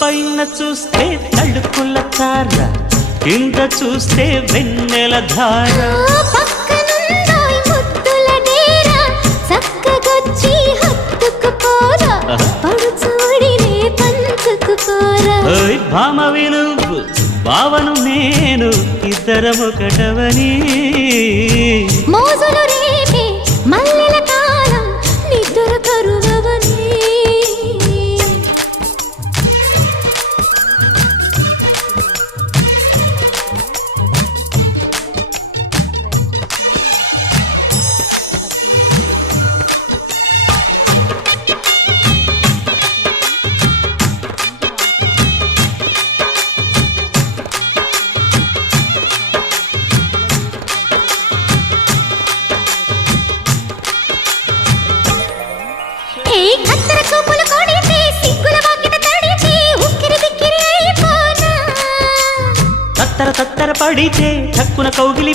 పైన చూస్తే తడుకుల తార, కింద చూస్తే వెన్నెల ధార. పక్కనుందోయ్ ముద్దుల డేరా, చక్కగొచ్చి హత్తుకుపోరా, పడుచూడినే పంచుకుపోరా. ఓయ్ భామ విలువు భావను నేను, ఇద్దరమొకటవని. మోజులు రేపే మల్లెల కాలం, నిద్ర కరువవని. కత్తెర చూపులు కొడితే సిగ్గుల వాకిట తడిచి ఉక్కిరి బిక్కిరి అయిపోనా. తత్తర తత్తర పడితే చక్కున కౌగిలి